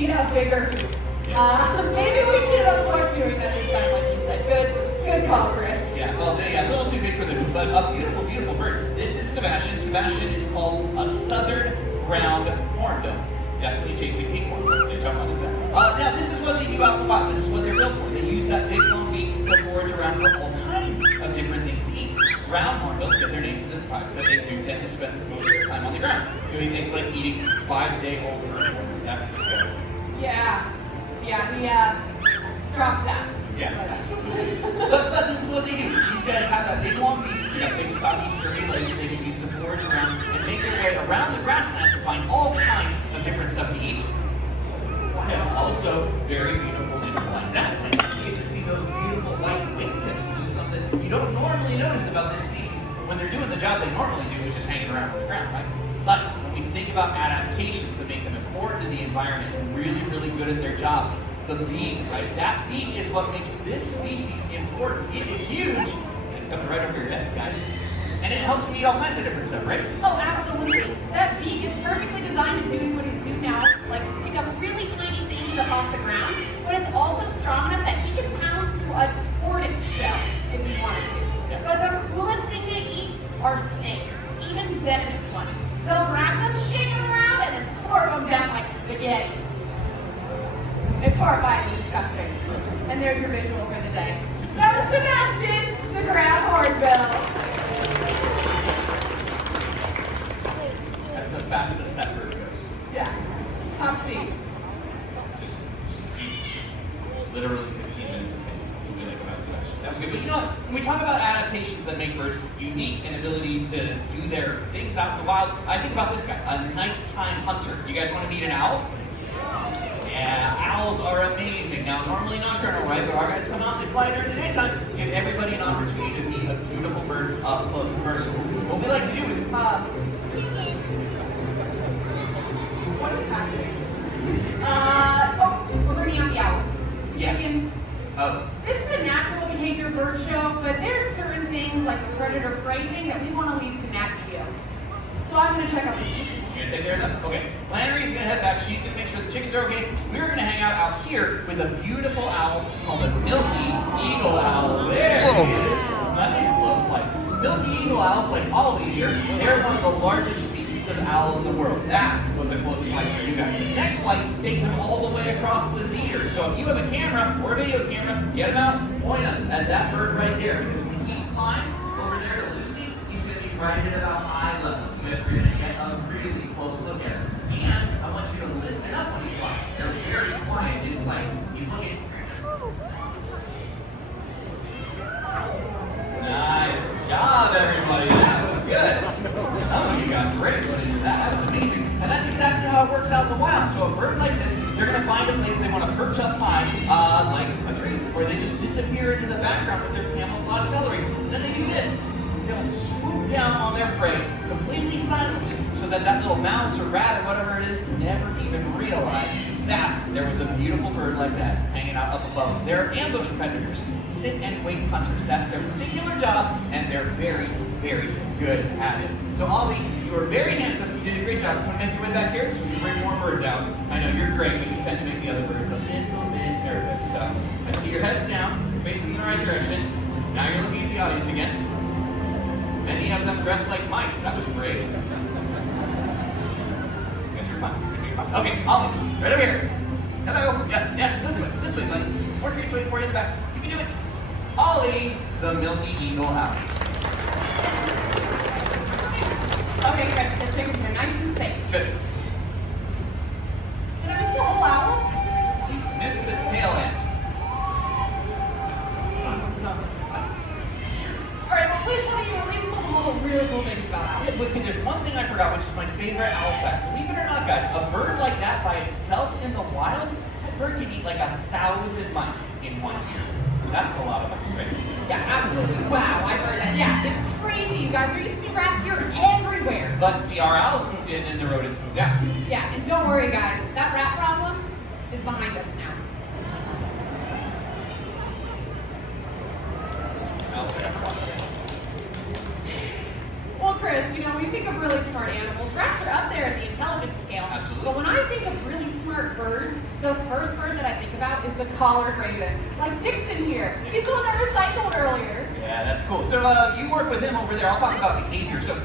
need a bigger. Maybe we should avoid doing that this time, like you said. Good call, Chris. Yeah, well, yeah, a little too big for the hoop, but a beautiful, beautiful bird. This is Sebastian. Sebastian is called a southern ground hornbill. Definitely chasing acorns. Let's say, jump on is that. Now, this is what they do out in the wild. This is what they're built for. They use that big long beak to forage around for all kinds of different things to eat. Ground hornbills get their name from the fact that they do tend to spend most of their time on the ground, doing things like eating 5-day-old earthworms. That's disgusting. Yeah, we dropped that. Yeah, absolutely. but this is what they do. These guys have that big long beak, they got big stubby, sturdy legs that they can use to forage around and make their way around the grasslands to find all kinds of different stuff to eat. And also very beautiful in flight. That's when you get to see those beautiful white wingtips, which is something you don't normally notice about this species when they're doing the job they normally do, which is hanging around on the ground, right? But when we think about adaptations that make them important to the environment and really, really good at their job, the beak, right? That beak is what makes this species important. It is huge, and it's coming right over your heads, guys. And it helps them eat all kinds of different stuff, right? Oh, absolutely. That beak is perfectly designed to do what he's doing now, like to pick up really tiny things up off the ground, but it's also strong enough that he can pound through a tortoise shell if he wanted to. Yeah. But the coolest thing they eat are snakes, even venomous ones. They'll grab them, shake them around, and then slurp them down like spaghetti. It's horrifying and disgusting. And there's your visual for the day. That was Sebastian, the ground hornbill. That's the fastest that bird goes. Yeah, top speed. Just literally 15 minutes of pain. That's what we like about Sebastian. That was good. But you know what? When we talk about adaptations that make birds unique and ability to do their things out in the wild, I think about this guy, a nighttime hunter. You guys want to meet an owl? Yeah, owls are amazing. Now, normally nocturnal, right? But our guys come out, they fly during the daytime, give everybody an opportunity to meet a beautiful bird up close and personal. What we like to do is What is happening? We're learning on the owl. Yeah. Chickens. Oh. This is a natural behavior bird show, but there's certain things like the predator-prey thing that we want to leave to Nat Geo. So I'm going to check out the chickens. You're gonna take care of them? Okay. Flannery's gonna head back. She's gonna make sure the chickens are okay. We're gonna hang out here with a beautiful owl called the Milky Eagle Owl. There he is. Nice little flight. Milky Eagle Owls, like all the year, they're one of the largest species of owl in the world. That was a close flight for you guys. This next flight takes them all the way across the theater. So if you have a camera or a video camera, get them out, point them at that bird right there. Because when he flies over there to Lucy, he's gonna be right at about eye level. You guys are gonna get a really close look at him. And I want you to listen up when he flies. They're very quiet in flight. He's looking. Nice job, everybody. That was good. Some of you got great footage of that. That was amazing. And that's exactly how it works out in the wild. So a bird like this, they're going to find a place they want to perch up high, like a tree, where they just disappear into the background with their camouflage coloring. And then they do this. They'll swoop down on their prey completely silently so that that little mouse or rat or whatever it is never even realized that there was a beautiful bird like that hanging out up above them. They're ambush predators, sit and wait hunters. That's their particular job, and they're very, very good at it. So Ollie, you are very handsome. You did a great job. I'm going to make your way back here so we can bring more birds out. I know you're great, but you tend to make the other birds a little bit nervous. So I see your head's down, you're facing in the right direction. Now you're looking at the audience again. Many of them dressed like mice. That was brave. Guess you're fine. You're fine. Okay, Ollie, right over here. Hello. Yes, this way, buddy. More treats waiting for you in the back. You can do it. Ollie, the Milky Eagle Owl. Okay, Chris, the chickens are nice and safe. Good. Did I miss the whole owl? You missed the tail end. All right, well, please tell me your reasonable, really cool things about owls. Look, there's one thing I forgot, which is my favorite owl fact. Believe it or not, guys, a bird like that by itself in the wild, that bird can eat like 1,000 mice in 1 year. That's a lot of mice, right? Yeah, absolutely. Wow, I heard that. Yeah, it's crazy, you guys. There used to be rats here everywhere. But see, our owls moved in and the rodents moved out. Yeah, and don't worry, guys. That rat problem is behind us now. Well, Chris, you know, when you think of really smart animals, rats are up there at the intelligence scale. Absolutely. But when I think of really smart smart birds, the first bird that I think about is the collared raven. Like Dixon here. He's the one that recycled earlier. Yeah, that's cool. So you work with him over there. I'll talk about behavior. So